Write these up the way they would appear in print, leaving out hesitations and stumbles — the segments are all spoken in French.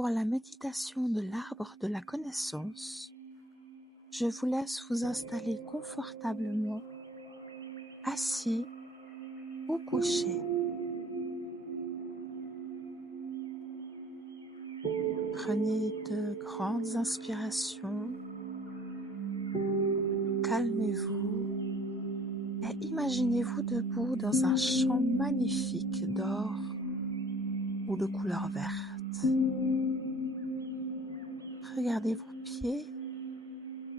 pour la méditation de l'arbre de la connaissance, je vous laisse vous installer confortablement, assis ou couché. Prenez de grandes inspirations, calmez-vous et imaginez-vous debout dans un champ magnifique d'or ou de couleur verte. Regardez vos pieds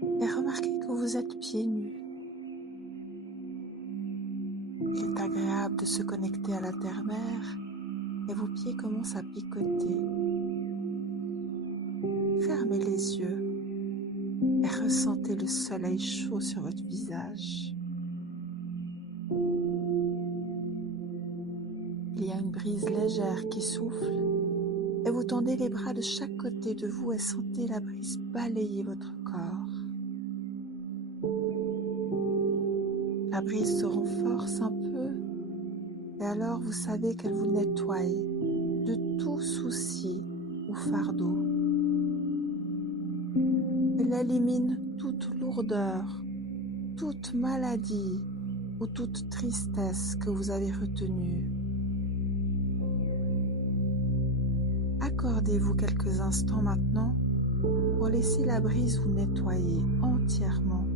et remarquez que vous êtes pieds nus. Il est agréable de se connecter à la terre-mère et vos pieds commencent à picoter. Fermez les yeux et ressentez le soleil chaud sur votre visage. Il y a une brise légère qui souffle et vous tendez les bras de chaque côté de vous et sentez la brise balayer votre corps. La brise se renforce un peu et alors vous savez qu'elle vous nettoie de tout souci ou fardeau. Elle élimine toute lourdeur, toute maladie ou toute tristesse que vous avez retenue. Accordez-vous quelques instants maintenant pour laisser la brise vous nettoyer entièrement.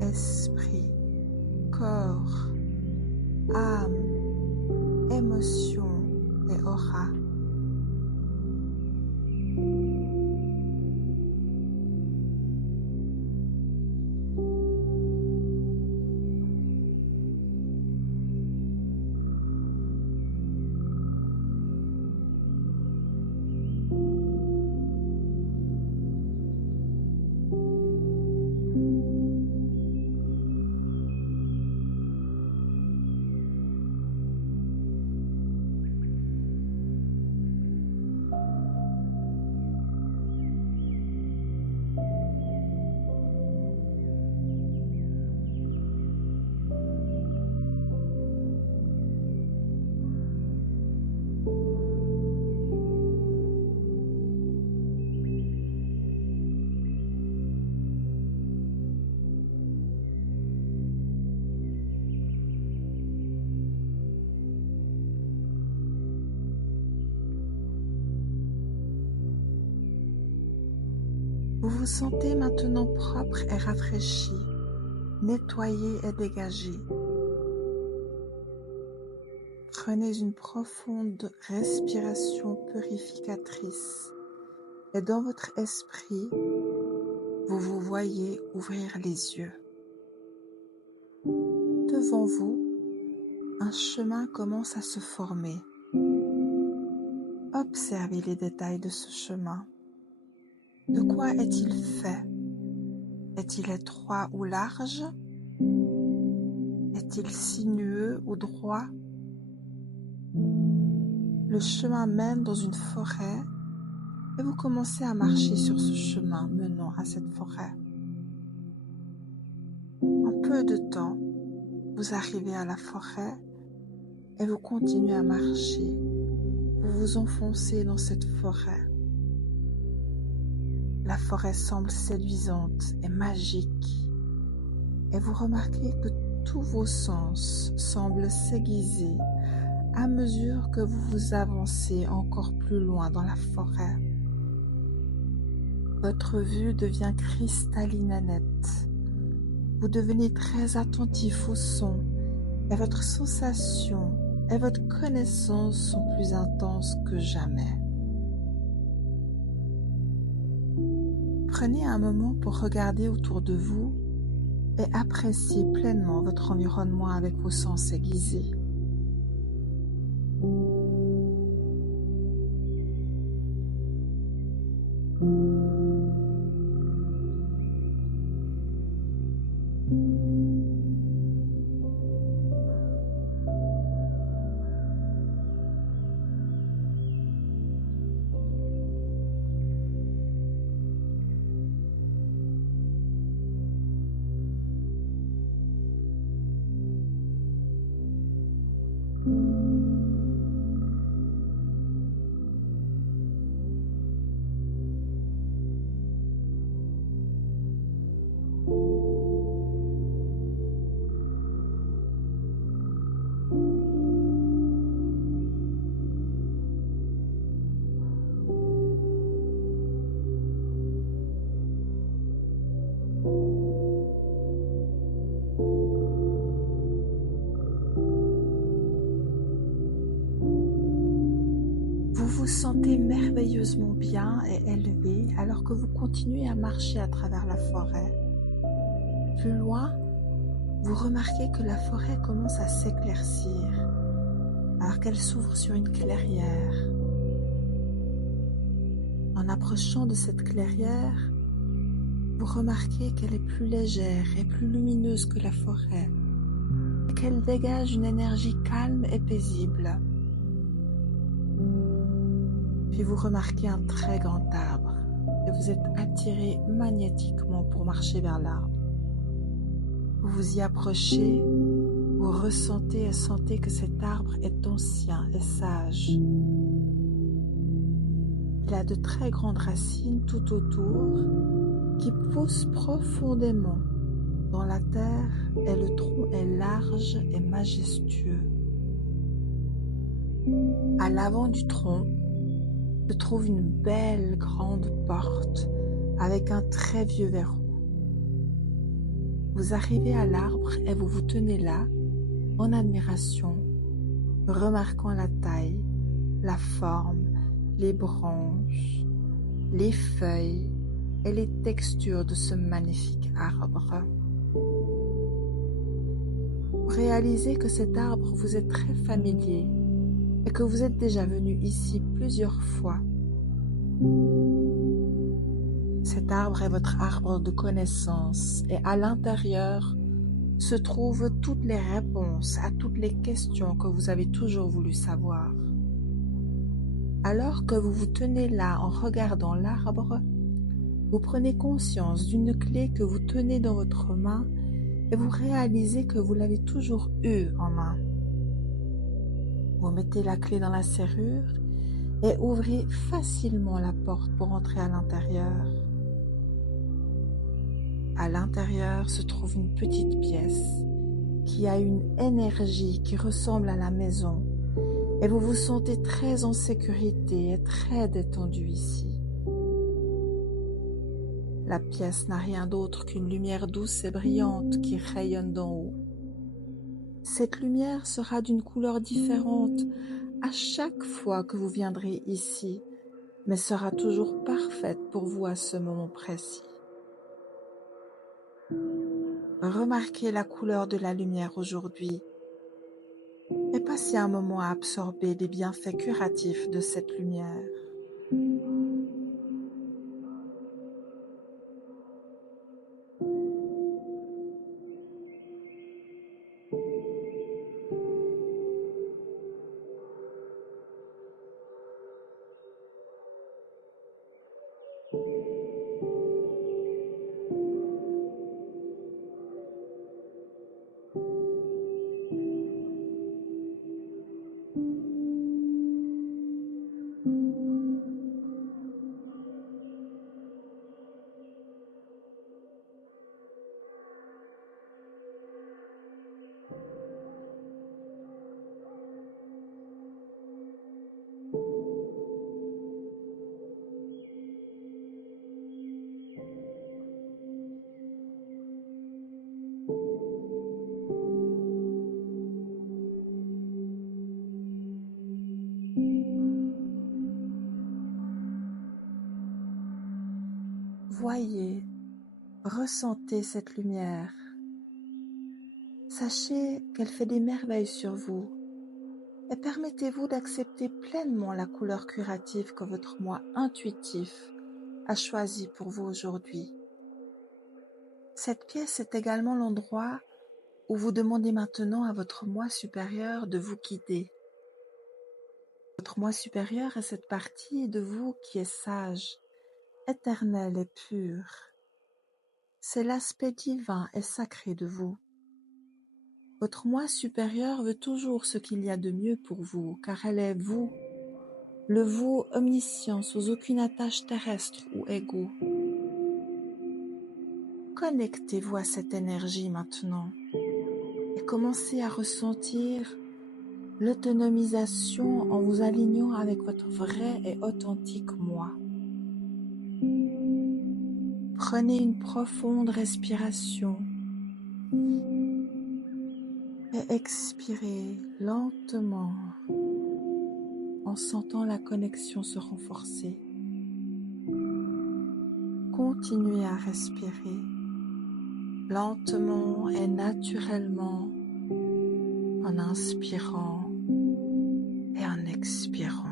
Esprit, corps, âme, émotions et aura. Vous vous sentez maintenant propre et rafraîchi, nettoyé et dégagé. Prenez une profonde respiration purificatrice et dans votre esprit, vous vous voyez ouvrir les yeux. Devant vous, un chemin commence à se former. Observez les détails de ce chemin. De quoi est-il fait? Est-il étroit ou large? Est-il sinueux ou droit? Le chemin mène dans une forêt et vous commencez à marcher sur ce chemin menant à cette forêt. En peu de temps, vous arrivez à la forêt et vous continuez à marcher. Vous vous enfoncez dans cette forêt. La forêt semble séduisante et magique et vous remarquez que tous vos sens semblent s'aiguiser à mesure que vous vous avancez encore plus loin dans la forêt. Votre vue devient cristalline et nette. Vous devenez très attentif au son et votre sensation et votre connaissance sont plus intenses que jamais. Prenez un moment pour regarder autour de vous et apprécier pleinement votre environnement avec vos sens aiguisés. vous sentez merveilleusement bien et élevé alors que vous continuez à marcher à travers la forêt. Plus loin, vous remarquez que la forêt commence à s'éclaircir alors qu'elle s'ouvre sur une clairière. En approchant de cette clairière, vous remarquez qu'elle est plus légère et plus lumineuse que la forêt et qu'elle dégage une énergie calme et paisible. Puis vous remarquez un très grand arbre et vous êtes attiré magnétiquement pour marcher vers l'arbre. Vous vous y approchez, vous ressentez et sentez que cet arbre est ancien et sage. Il a de très grandes racines tout autour qui poussent profondément dans la terre et le tronc est large et majestueux. À l'avant du tronc se trouve une belle grande porte avec un très vieux verrou. Vous arrivez à l'arbre et vous vous tenez là, en admiration, remarquant la taille, la forme, les branches, les feuilles et les textures de ce magnifique arbre. Vous réalisez que cet arbre vous est très familier et que vous êtes déjà venu ici plusieurs fois. Cet arbre est votre arbre de connaissances et à l'intérieur se trouvent toutes les réponses à toutes les questions que vous avez toujours voulu savoir. Alors que vous vous tenez là en regardant l'arbre, vous prenez conscience d'une clé que vous tenez dans votre main et vous réalisez que vous l'avez toujours eue en main. Vous mettez la clé dans la serrure et ouvrez facilement la porte pour entrer à l'intérieur. À l'intérieur se trouve une petite pièce qui a une énergie qui ressemble à la maison et vous vous sentez très en sécurité et très détendu ici. La pièce n'a rien d'autre qu'une lumière douce et brillante qui rayonne d'en haut. Cette lumière sera d'une couleur différente à chaque fois que vous viendrez ici, mais sera toujours parfaite pour vous à ce moment précis. Remarquez la couleur de la lumière aujourd'hui et passez un moment à absorber les bienfaits curatifs de cette lumière. Voyez, ressentez cette lumière. Sachez qu'elle fait des merveilles sur vous et permettez-vous d'accepter pleinement la couleur curative que votre moi intuitif a choisie pour vous aujourd'hui. Cette pièce est également l'endroit où vous demandez maintenant à votre moi supérieur de vous guider. Votre moi supérieur est cette partie de vous qui est sage, éternelle et pure. C'est l'aspect divin et sacré de vous. Votre moi supérieur veut toujours ce qu'il y a de mieux pour vous, car elle est vous, le vous omniscient sans aucune attache terrestre ou égo. Connectez-vous à cette énergie maintenant et commencez à ressentir l'autonomisation en vous alignant avec votre vrai et authentique moi. Prenez une profonde respiration et expirez lentement en en sentant la connexion se renforcer. Continuez à respirer lentement et naturellement en inspirant et en expirant.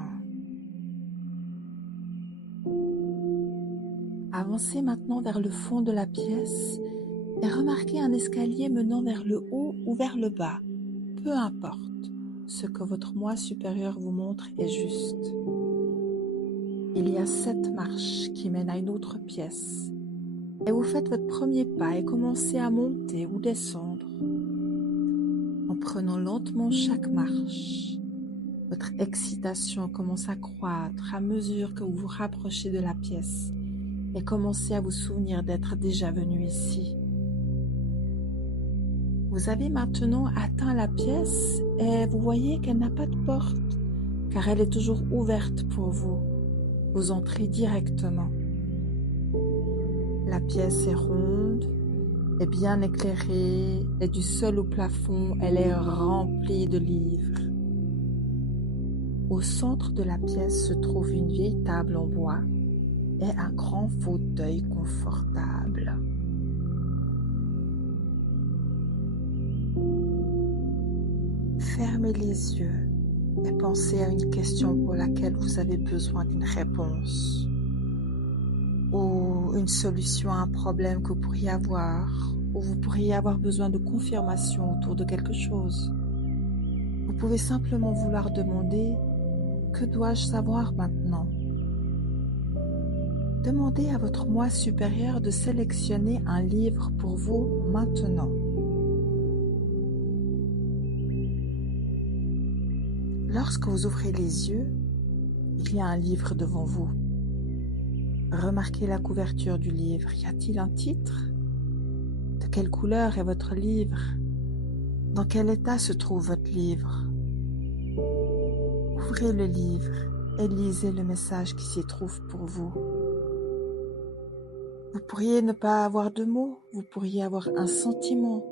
Avancez maintenant vers le fond de la pièce et remarquez un escalier menant vers le haut ou vers le bas. Peu importe, ce que votre moi supérieur vous montre est juste. Il y a 7 marches qui mènent à une autre pièce. Et vous faites votre premier pas et commencez à monter ou descendre. En prenant lentement chaque marche, votre excitation commence à croître à mesure que vous vous rapprochez de la pièce et commencez à vous souvenir d'être déjà venu ici. Vous avez maintenant atteint la pièce et vous voyez qu'elle n'a pas de porte car elle est toujours ouverte pour vous. Vous entrez directement. La pièce est ronde, est bien éclairée et du sol au plafond, elle est remplie de livres. Au centre de la pièce se trouve une vieille table en bois et un grand fauteuil confortable. Fermez les yeux et pensez à une question pour laquelle vous avez besoin d'une réponse ou une solution à un problème que vous pourriez avoir ou vous pourriez avoir besoin de confirmation autour de quelque chose. Vous pouvez simplement vouloir demander « Que dois-je savoir maintenant ?» Demandez à votre moi supérieur de sélectionner un livre pour vous maintenant. Lorsque vous ouvrez les yeux, il y a un livre devant vous. Remarquez la couverture du livre. Y a-t-il un titre? De quelle couleur est votre livre? Dans quel état se trouve votre livre? Ouvrez le livre et lisez le message qui s'y trouve pour vous. Vous pourriez ne pas avoir de mots, vous pourriez avoir un sentiment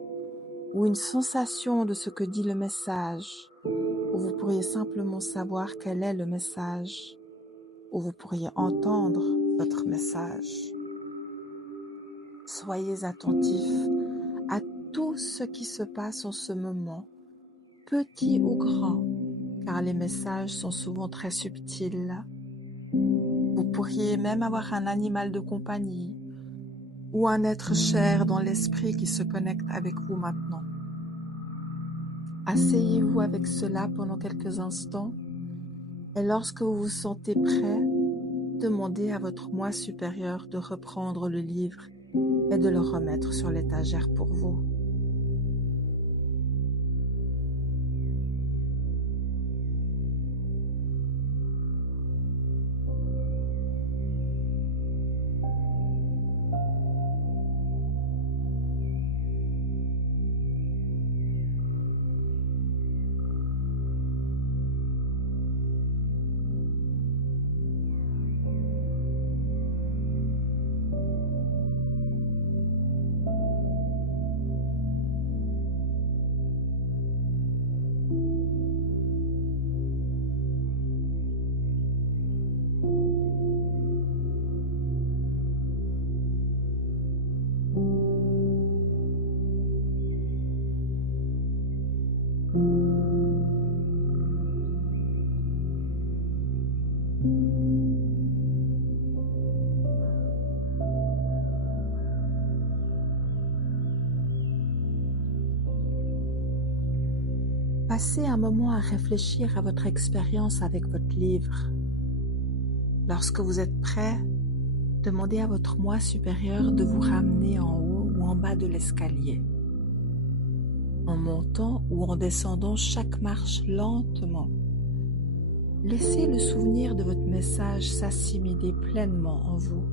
ou une sensation de ce que dit le message, ou vous pourriez simplement savoir quel est le message, ou vous pourriez entendre votre message. Soyez attentifs à tout ce qui se passe en ce moment, petit ou grand, car les messages sont souvent très subtils. Vous pourriez même avoir un animal de compagnie ou un être cher dans l'esprit qui se connecte avec vous maintenant. Asseyez-vous avec cela pendant quelques instants et lorsque vous vous sentez prêt, demandez à votre moi supérieur de reprendre le livre et de le remettre sur l'étagère pour vous. Passez un moment à réfléchir à votre expérience avec votre livre. Lorsque vous êtes prêt, demandez à votre moi supérieur de vous ramener en haut ou en bas de l'escalier. En montant ou en descendant chaque marche lentement, laissez le souvenir de votre message s'assimiler pleinement en vous.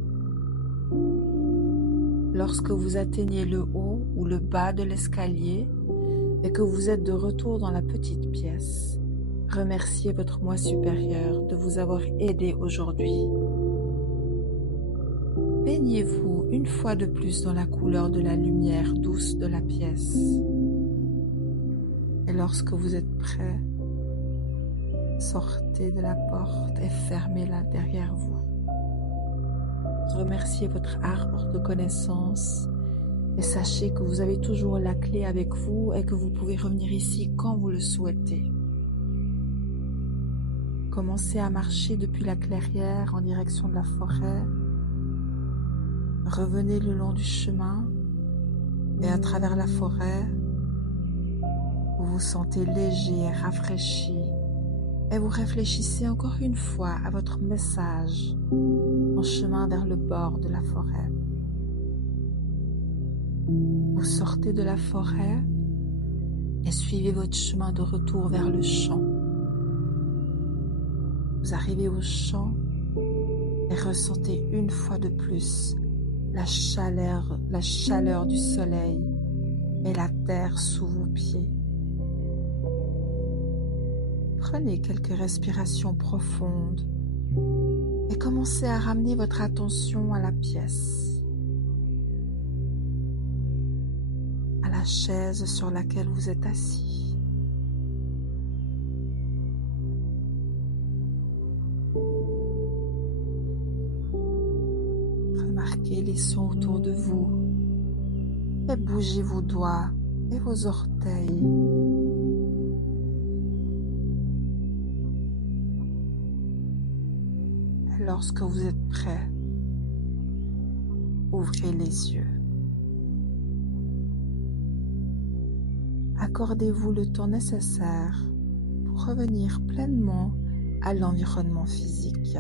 Lorsque vous atteignez le haut ou le bas de l'escalier et que vous êtes de retour dans la petite pièce, remerciez votre moi supérieur de vous avoir aidé aujourd'hui. Baignez-vous une fois de plus dans la couleur de la lumière douce de la pièce. Et lorsque vous êtes prêt, Sortez de la porte et fermez-la derrière vous. Remerciez votre arbre de connaissances et sachez que vous avez toujours la clé avec vous et que vous pouvez revenir ici quand vous le souhaitez. Commencez à marcher depuis la clairière en direction de la forêt. Revenez le long du chemin et à travers la forêt, vous vous sentez léger et rafraîchi et vous réfléchissez encore une fois à votre message en chemin vers le bord de la forêt. Vous sortez de la forêt et suivez votre chemin de retour vers le champ. Vous arrivez au champ et ressentez une fois de plus la chaleur du soleil et la terre sous vos pieds. Prenez quelques respirations profondes et commencez à ramener votre attention à la pièce, à la chaise sur laquelle vous êtes assis. Remarquez les sons autour de vous et bougez vos doigts et vos orteils. Et lorsque vous êtes prêt, ouvrez les yeux. Accordez-vous le temps nécessaire pour revenir pleinement à l'environnement physique.